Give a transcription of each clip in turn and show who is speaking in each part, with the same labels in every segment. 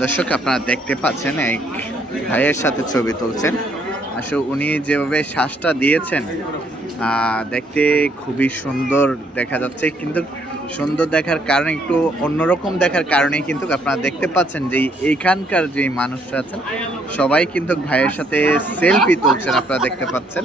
Speaker 1: দর্শক আপনারা দেখতে পাচ্ছেন, এক ভাইয়ের সাথে ছবি তুলছেন। আসলে উনি যেভাবে শ্বাসটা দিয়েছেন দেখতে খুবই সুন্দর দেখা যাচ্ছে। কিন্তু সুন্দর দেখার কারণে, একটু অন্যরকম দেখার কারণে কিন্তু আপনারা দেখতে পাচ্ছেন যে এইখানকার যে মানুষরা আছেন, সবাই কিন্তু ভাইয়ের সাথে সেলফি তুলছেন, আপনারা দেখতে পাচ্ছেন।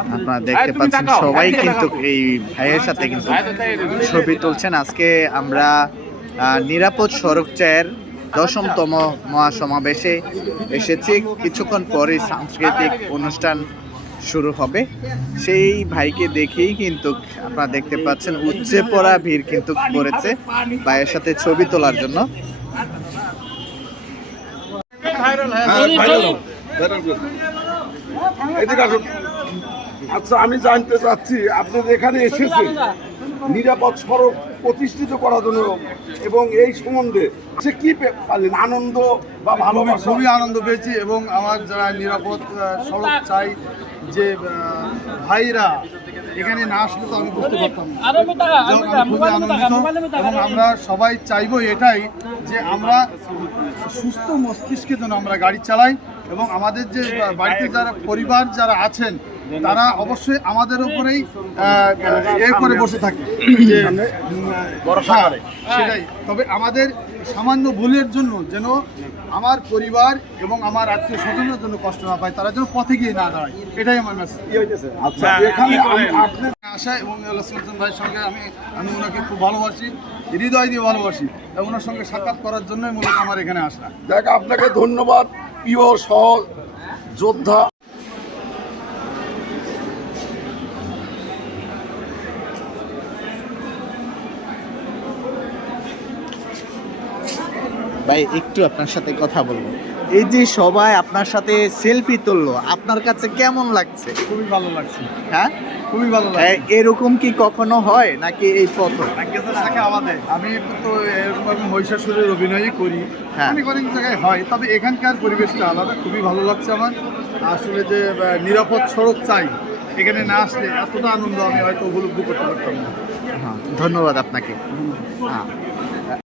Speaker 1: আপনারা দেখতে পাচ্ছেন সবাই কিন্তু এই ভাইয়ের সাথে কিন্তু ছবি তুলছেন। আজকে আমরা আহ, নিরাপদ সড়ক চায়ের দশমতম মহাসমাবেশে এসেছি। কিছুক্ষণ পরে সাংস্কৃতিক অনুষ্ঠান শুরু হবে। সেই ভাইকে দেখেই কিন্তু আপনারা দেখতে পাচ্ছেন উচ্চে পড়া ভিড় কিন্তু পড়েছে ভাইয়ের সাথে ছবি তোলার জন্য।
Speaker 2: আচ্ছা আমি জানতে চাচ্ছি আপনি এখানে এসেছেন নিরাপদ সড়ক প্রতিষ্ঠিত করার জন্য এবং এই সম্বন্ধে সে কি পালেন? আনন্দ বা ভালোবাসা?
Speaker 3: খুবই আনন্দ পেয়েছি এবং আমার যারা নিরাপদ সড়ক চাই যে ভাইরা এখানে না আসলে তো আমি বুঝতে পারতাম না। আনন্দিত এবং আমরা সবাই চাইব এটাই যে আমরা সুস্থ মস্তিষ্কে যেন আমরা গাড়ি চালাই এবং আমাদের যে বাড়িতে যারা পরিবার যারা আছেন তারা অবশ্যই আমাদের উপরেই এ করে বসে থাকে। হ্যাঁ, সেটাই। তবে আমাদের সামান্য ভুলের জন্য যেন আমার পরিবার এবং আমার আত্মীয় স্বজনের জন্য কষ্ট না পায় তারা যেন পথে গিয়ে না দাঁড়ায়। এটাই আমার মেসেজ
Speaker 2: আচ্ছা এখানে আম- আপনি
Speaker 3: আশা এবং লক্ষ্মণ ভাইয়ের সঙ্গে আমি আমি ওনাকে খুব ভালোবাসি হৃদয় দিয়ে ভালোবাসি এবং ওনার সঙ্গে সাক্ষাৎ করার জন্যই মূলত আমার এখানে আসা।
Speaker 2: দেখ আপনাকে ধন্যবাদ। প্রিয় সহ যোদ্ধা
Speaker 1: ভাই একটু আপনার সাথে কথা বলব। এই যে সবাই আপনার সাথে সেলফি তুললো আপনার কাছে কেমন লাগছে?
Speaker 3: খুবই ভালো লাগছে।
Speaker 1: হ্যাঁ?
Speaker 3: খুবই ভালো
Speaker 1: এ-
Speaker 3: লাগছে
Speaker 1: এরকম কি কখনো হয় নাকি এই প্রথম?
Speaker 3: আমাদের। আমি তো এরকম আমি মহিষাসুরের অভিনয়ই করি।
Speaker 1: হ্যাঁ।
Speaker 3: অনেক অনেক জায়গায় হয় তবে এখানকার পরিবেশটা আলাদা। খুবই ভালো লাগছে আমার। আসলে যে নিরাপদ সড়ক চাই এখানে না আসলে এতটা আনন্দ আমি হয়তো উপলব্ধি করতে পারতাম না।
Speaker 1: হ্যাঁ ধন্যবাদ আপনাকে। হ্যাঁ।